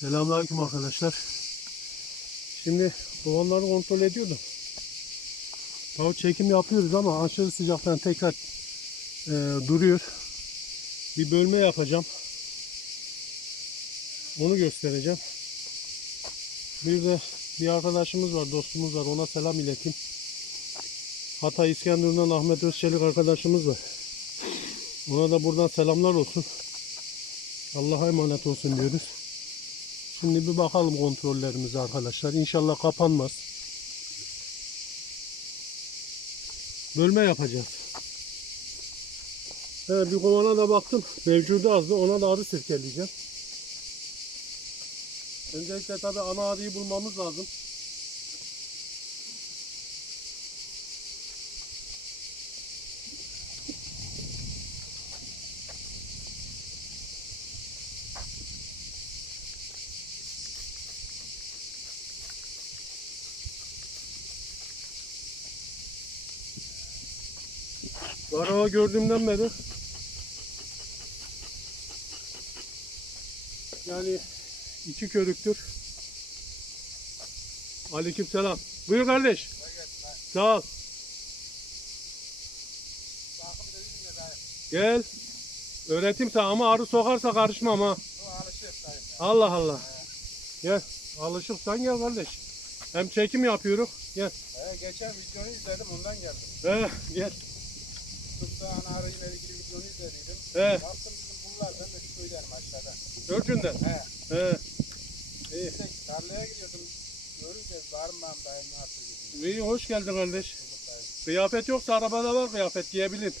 Selamünaleyküm arkadaşlar. Şimdi kovanları kontrol ediyordum. Tavuk çekim yapıyoruz ama aşırı sıcaktan tekrar e, duruyor. Bir bölme yapacağım. Onu göstereceğim. Bir de bir arkadaşımız var, dostumuz var. Ona selam ileteyim. Hatay İskenderun'dan Ahmet Özçelik arkadaşımız var. Ona da buradan selamlar olsun. Allah'a emanet olsun diyoruz. Şimdi bir bakalım kontrollerimize arkadaşlar. İnşallah kapanmaz. Bölme yapacağız. Evet, bir kovana da baktım. Mevcudu azdı. Ona da arı sirkeleyeceğim. Öncelikle tabi ana arıyı bulmamız lazım. Araba gördüğümden beri yani iki körüktür. Aleykümselam. Buyur kardeş. Sağ ol. Gel. Öğretim sana ama arı sokarsa karışmam ha. Allah Allah. Gel. Alışıksan gel kardeş. Hem çekim yapıyoruz. Gel. He, geçen videonu izledim ondan geldim. He, gel. Tutsa ana arayla ilgili videonu izlediydim. He. Baktım bizim bunlar ben de şu köydenim aşağıda. Örcünden. He. He. İyi. İşte tarlaya gidiyordum. Görünce ben dayım yapıyor dedim. İyi hoş geldin kardeş. Kıyafet yoksa arabada var kıyafet giyebilin.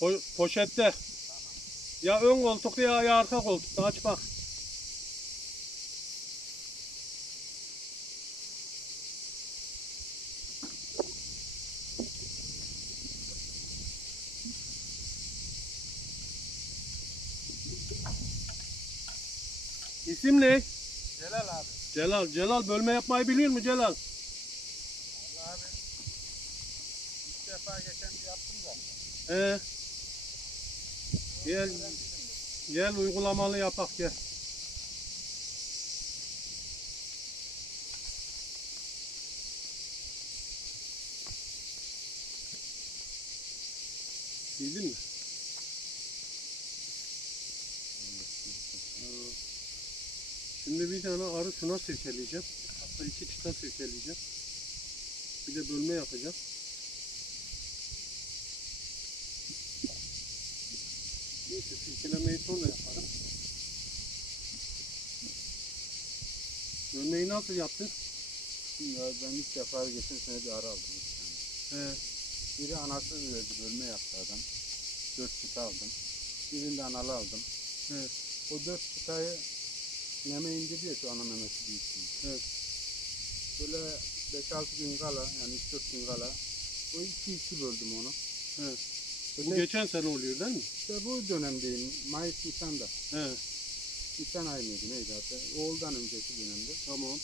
Po- poşette. Ya ön koltukta ya, ya arka koltukta aç bak. İsim ne? Celal abi. Celal. Celal bölme yapmayı biliyor mu Celal? Vallahi abi. İlk defa geçen bir yaptım da. He. Gel, Öğrendiydim de. gel uygulamalı yapak gel. Bildin mi? Ee, Şimdi bir tane arı şuna sirkeleyeceğim. Hatta iki çıta sirkeleyeceğim. Bir de bölme yapacağım. Neyse silkelemeyi sonra yaparım. Bölmeyi nasıl yaptın? Ya ben ilk defa geçen sene bir ara aldım. tane. He. Biri anasız verdi bölme yaptı adam. Dört çıta aldım. Birini de analı aldım. Evet. O dört çıtayı meme indirdi ya şu ana memesi büyüksün. Evet. Böyle 5-6 gün kala yani 3-4 gün kala o iki iki böldüm onu. Evet. Bu Öte- geçen sene oluyor değil mi? İşte bu dönemdeyim. Mayıs Nisan'da. He. Nisan ayı mıydı neydi hatta? Oğuldan önceki dönemde. Tamam.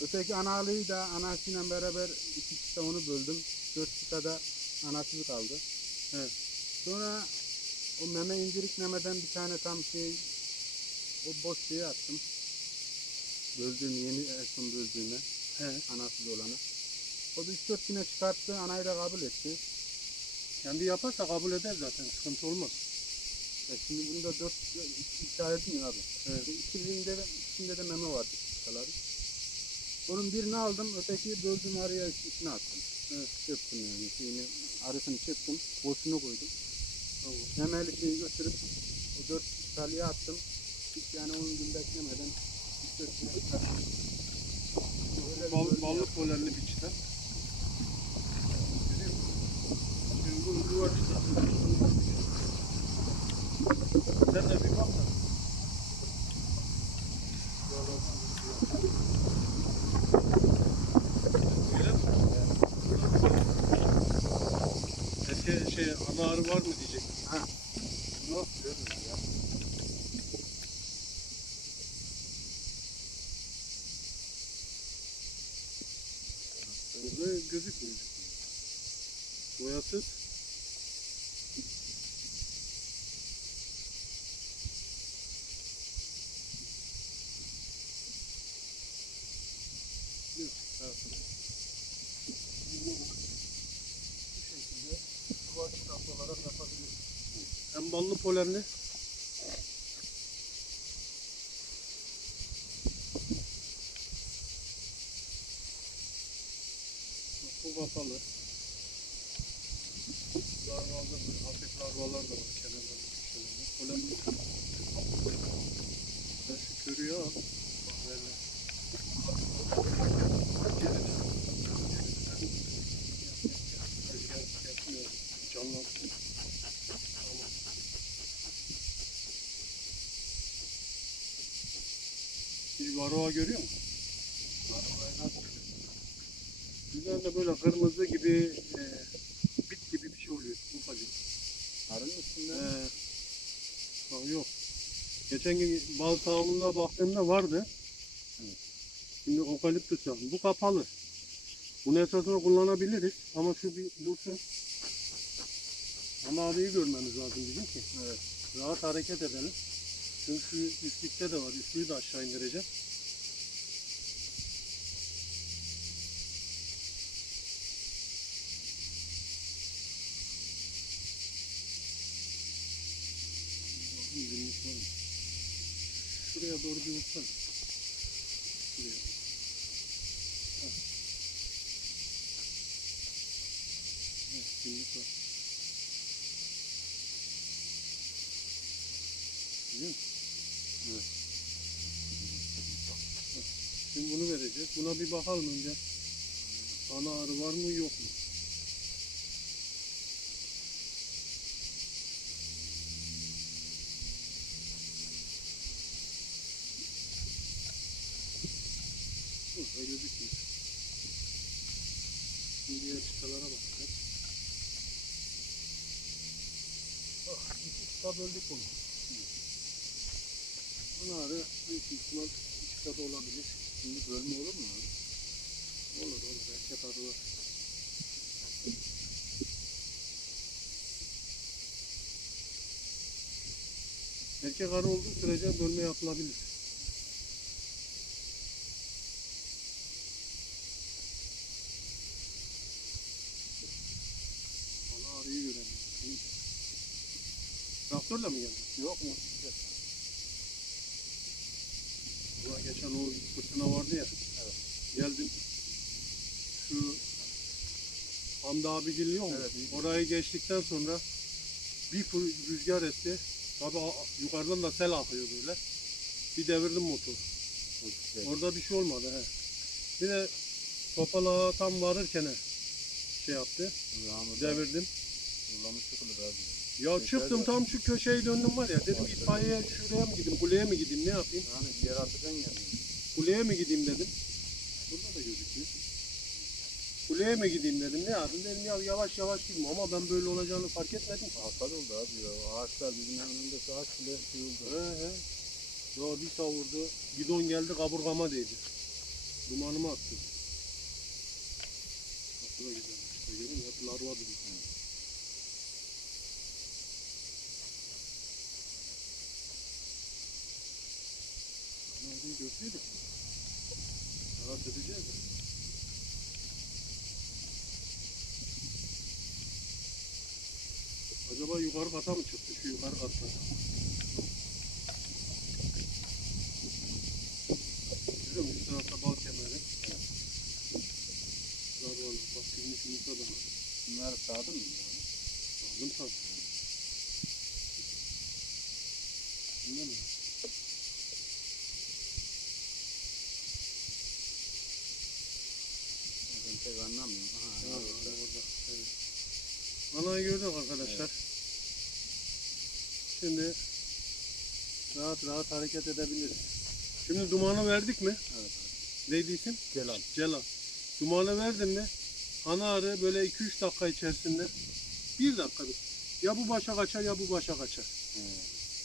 Öteki analıyı da anasıyla beraber iki çıta onu böldüm. Dört çıta da anasız kaldı. Evet. Sonra o meme indirik memeden bir tane tam şey o boş şeyi attım. Böldüğüm yeni en son böldüğüme He. anasız olanı. O da 3-4 güne çıkarttı. Anayı da kabul etti. Kendi yaparsa kabul eder zaten. Sıkıntı olmaz. E şimdi bunda 4 işaretim ya abi. Evet. İkisinde de, ikisinde de meme vardı çıtaları. Onun birini aldım, öteki böldüm araya içine attım. Evet. Çöktüm yani şeyini, arasını çöktüm, boşunu koydum. Tamam. Memeli şeyi götürüp o dört çıtalıya attım. Hiç yani 10 gün beklemeden Bal, ballı polenli bir çıta. Şimdi bunu duvar çıtası. Sen de bir bak da. Öyle mi? Eski şey ana arı var mı diyecek. Ha. Bunu görürüz ya. Burada gözükmüyor. Boyasız. Bunu bu şekilde duvar çıkartı olarak yapabiliriz. Hem ballı polenli Bu kapalı. Larvalı, hafif larvalar da var kenarlarında. Polenli. Sen şu al. Bak böyle. Geriden. Geriden. Rüzgar yapmıyor. Canlansın. Tamam. Varroa görüyor musun? Nasıl Üzerinde böyle kırmızı gibi e, bit gibi bir şey oluyor. Ufacık. Arın üstünde. Ee, yok. Geçen gün bal sağımında baktığımda vardı. Evet. Şimdi okaliptüs yaptım. Bu kapalı. Bunu esasında kullanabiliriz. Ama şu bir dursun. Ama arıyı görmemiz lazım bizim ki. Evet. Rahat hareket edelim. Çünkü üstlükte de var. Üstlüğü de aşağı indireceğim. Bakın günlük var mı? Şuraya doğru bir. Heh. Evet, günlük var. Biliyor musun? Evet. Şimdi bunu vereceğiz. Buna bir bakalım önce. Ana arı var mı yok mu? Gözükmüyor. Şimdi diğer çıtalara bakacağız. Ah, iki çıta böldük bunu. Ana arı büyük ihtimal bir çıtada olabilir. Şimdi bölme olur mu abi? Olur olur erkek arı var. Erkek arı olduğu sürece bölme yapılabilir. Traktörle mi geldin? Yok mu? Ulan geçen o fırtına vardı ya. Evet. Geldim. Şu Hamdi abi geliyor mu? Evet, iyi. Orayı geçtikten sonra bir rüzgar esti. Tabi yukarıdan da sel akıyor böyle. Bir devirdim motor. Şey. Orada bir şey olmadı he. Bir de topala tam varırken he, şey yaptı. Yağmurda Devirdim. Ullamış çıkılır abi. Ya çıktım tam şu köşeyi döndüm var ya. Dedim itfaiyeye şuraya mı gideyim, kuleye mi gideyim, ne yapayım? Yani bir yer atacaksın ya. Kuleye mi gideyim dedim. Burada da gözüküyor. Kuleye mi gideyim dedim. Ne yapayım dedim ya yavaş yavaş gideyim ama ben böyle olacağını fark etmedim. Hasar oldu abi ya. Ağaçlar bizim önündeki ağaç bile şey oldu. He he. Ya bir savurdu. Gidon geldi kaburgama değdi. Dumanımı attı. Da güzel. İşte musun? Hep larva duruyor. Nerede görseydik. Rahat edeceğiz de. Acaba yukarı kata mı çıktı? Şu yukarı katta. Görüyor musun? Üst tarafta bal kemeri. Zarvalı. Bak günlük yumurta da var. Bunları sağdın mı? Aldım tabii. Pek anlamıyorum. Aha, Ha, evet. ana orada. Evet. Gördük arkadaşlar. Şimdi rahat rahat hareket edebiliriz. Şimdi dumanı verdik mi? Evet. Neydi isim? Celal. Celal. Dumanı verdin mi? Ana arı böyle 2-3 dakika içerisinde bir dakika bir. Ya bu başa kaçar ya bu başa kaçar. He.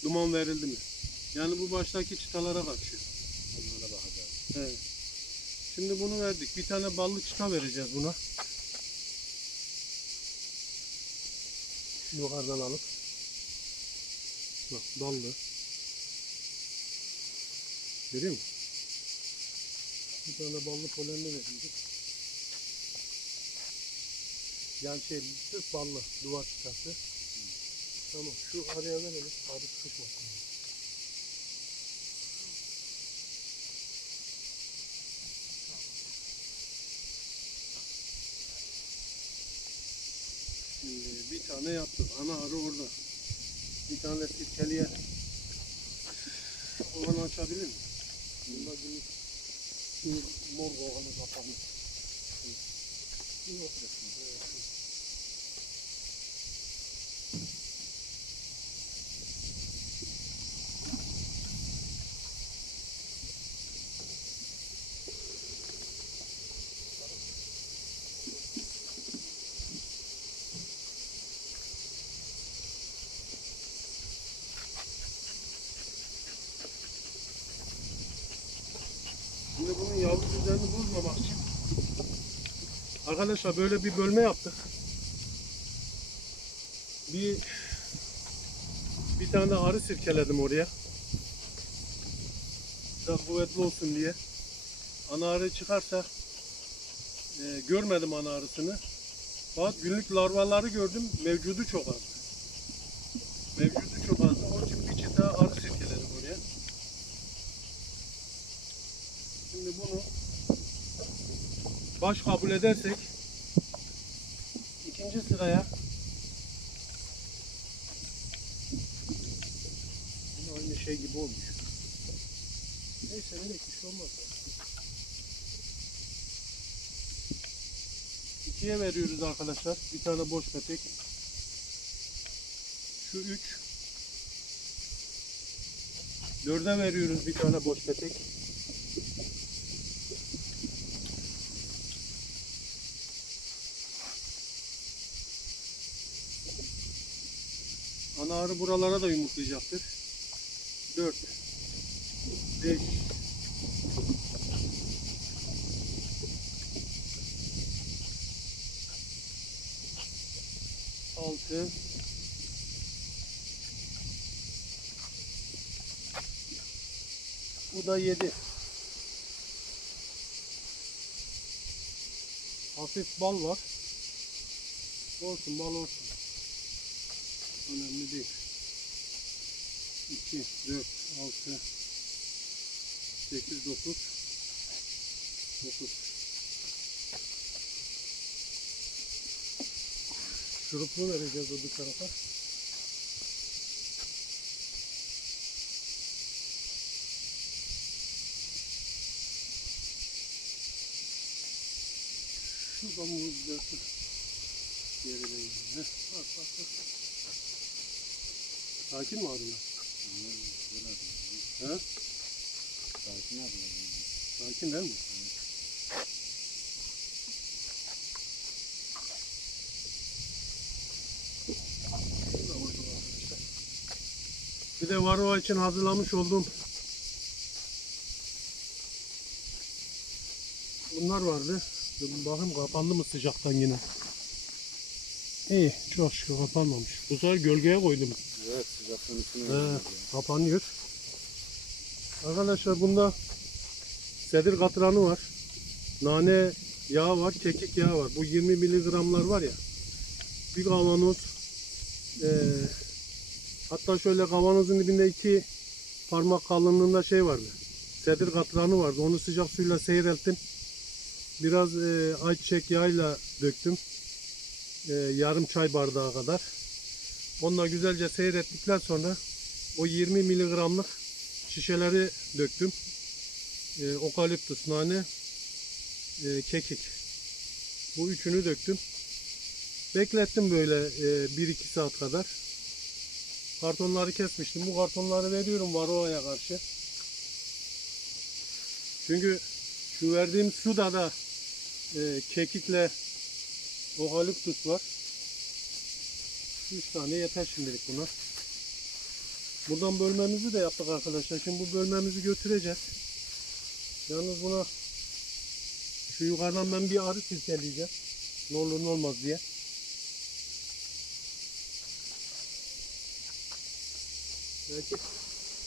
Duman verildi mi? Yani bu baştaki çıtalara kaçıyor. Onlara bakacağız. Evet. Şimdi bunu verdik. Bir tane ballı çıta vereceğiz buna. Yukarıdan alıp. Bak ballı. Görüyor musun? Bir tane ballı polenli verildi. Yani şey sırf ballı duvar çıkarttı. Tamam şu araya verelim. Abi sıkışmasın. Şimdi bir tane yaptık. Ana arı orada. Bir tane sirkeliye kovanı açabilir mi? Bunda şu mor kovanı kapanmış. Yok resim. Şimdi bunun yavru düzenini bozmamak için arkadaşlar böyle bir bölme yaptık. Bir bir tane arı sirkeledim oraya. Biraz kuvvetli olsun diye. Ana arı çıkarsa e, görmedim ana arısını. Fakat günlük larvaları gördüm. Mevcudu çok az. Mevcudu çok az. Onun için bir çift daha arı sirkeledim oraya. Şimdi bunu baş kabul edersek ikinci sıraya Yine aynı şey gibi olmuş. Neyse ne bir şey olmaz. İkiye veriyoruz arkadaşlar. Bir tane boş petek. Şu üç. Dörde veriyoruz bir tane boş petek. Ana buralara da yumurtlayacaktır. 4 5 6 Bu da 7 Hafif bal var. Olsun bal olsun. Önemli değil. 2, 4, 6, 8, 9, 9. Şuruplu vereceğiz öbür tarafa. Şuradan mı düzeltir? Yerine yine. Bak bak bak. Sakin mi arılar? He? Sakin abi. Sakin değil mi? Bir de varroa için hazırlamış olduğum bunlar vardı. Bakın kapandı mı sıcaktan yine. İyi çok şükür kapanmamış. Bu sefer gölgeye koydum. Ya. kapanıyor. Arkadaşlar bunda sedir katranı var. Nane yağı var, kekik yağı var. Bu 20 miligramlar var ya. Bir kavanoz eee, hatta şöyle kavanozun dibinde iki parmak kalınlığında şey vardı. Sedir katranı vardı. Onu sıcak suyla seyrelttim. Biraz eee ayçiçek yağıyla döktüm. Eee, yarım çay bardağı kadar. Onunla güzelce seyrettikten sonra o 20 miligramlık şişeleri döktüm. Ee, okaliptus, nane, e, kekik. Bu üçünü döktüm. Beklettim böyle e, 1-2 saat kadar. Kartonları kesmiştim. Bu kartonları veriyorum varoaya karşı. Çünkü şu verdiğim suda da e, kekikle okaliptus var. 3 tane yeter şimdilik buna. Buradan bölmemizi de yaptık arkadaşlar. Şimdi bu bölmemizi götüreceğiz. Yalnız buna şu yukarıdan ben bir arı silkeleyeceğim. Ne olur ne olmaz diye. Belki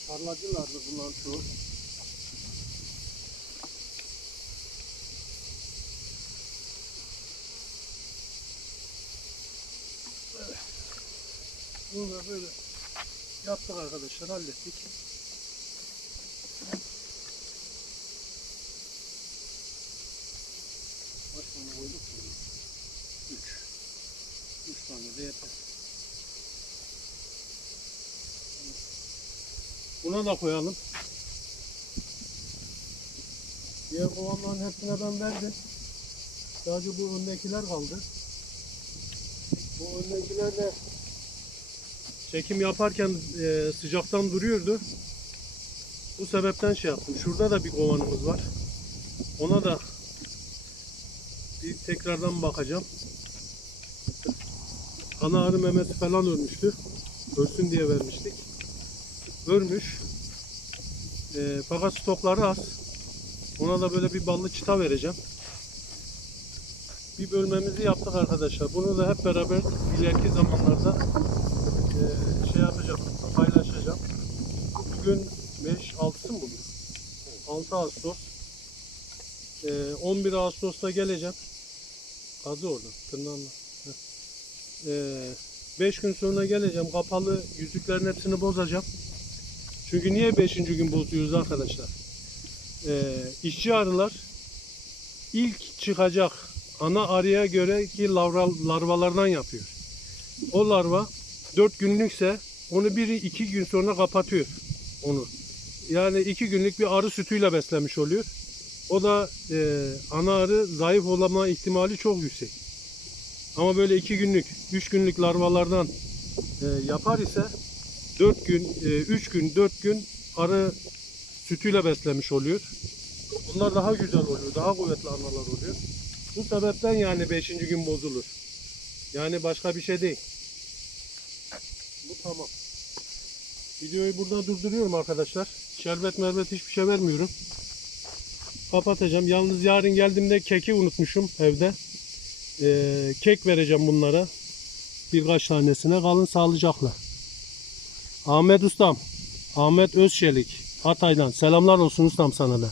tarlacılardı bunlar çoğu. Bunu da böyle yaptık arkadaşlar hallettik. Kaç tane koyduk? Üç. Üç tane de yeter. Buna da koyalım. Diğer kovanların hepsine ben verdim. Sadece bu öndekiler kaldı. Bu öndekiler de çekim yaparken e, sıcaktan duruyordu. Bu sebepten şey yaptım. Şurada da bir kovanımız var. Ona da bir tekrardan bakacağım. Ana arı memesi falan ölmüştü. Ölsün diye vermiştik. Ölmüş. E, fakat stokları az. Ona da böyle bir ballı çıta vereceğim. Bir bölmemizi yaptık arkadaşlar. Bunu da hep beraber ileriki zamanlarda şey yapacağım, paylaşacağım. Bugün 5, 6'sı mı bugün? 6 Ağustos. E, 11 Ağustos'ta geleceğim. Kazı orada, tırnağımla. 5 gün sonra geleceğim. Kapalı yüzüklerin hepsini bozacağım. Çünkü niye 5. gün bozuyoruz arkadaşlar? İşçi arılar ilk çıkacak ana arıya göre ki lavra, larvalardan yapıyor. O larva 4 günlükse onu bir iki gün sonra kapatıyor onu. Yani iki günlük bir arı sütüyle beslemiş oluyor. O da e, ana arı zayıf olma ihtimali çok yüksek. Ama böyle iki günlük, üç günlük larvalardan e, yapar ise 4 gün, 3 gün, 4 gün arı sütüyle beslemiş oluyor. Bunlar daha güzel oluyor, daha kuvvetli analar oluyor. Bu sebepten yani 5. gün bozulur. Yani başka bir şey değil. Tamam. Videoyu burada durduruyorum arkadaşlar. Şerbet merbet hiçbir şey vermiyorum. Kapatacağım. Yalnız yarın geldiğimde keki unutmuşum evde. Ee, kek vereceğim bunlara. Birkaç tanesine kalın sağlıcakla. Ahmet Ustam. Ahmet Özçelik. Hatay'dan. Selamlar olsun ustam sana da.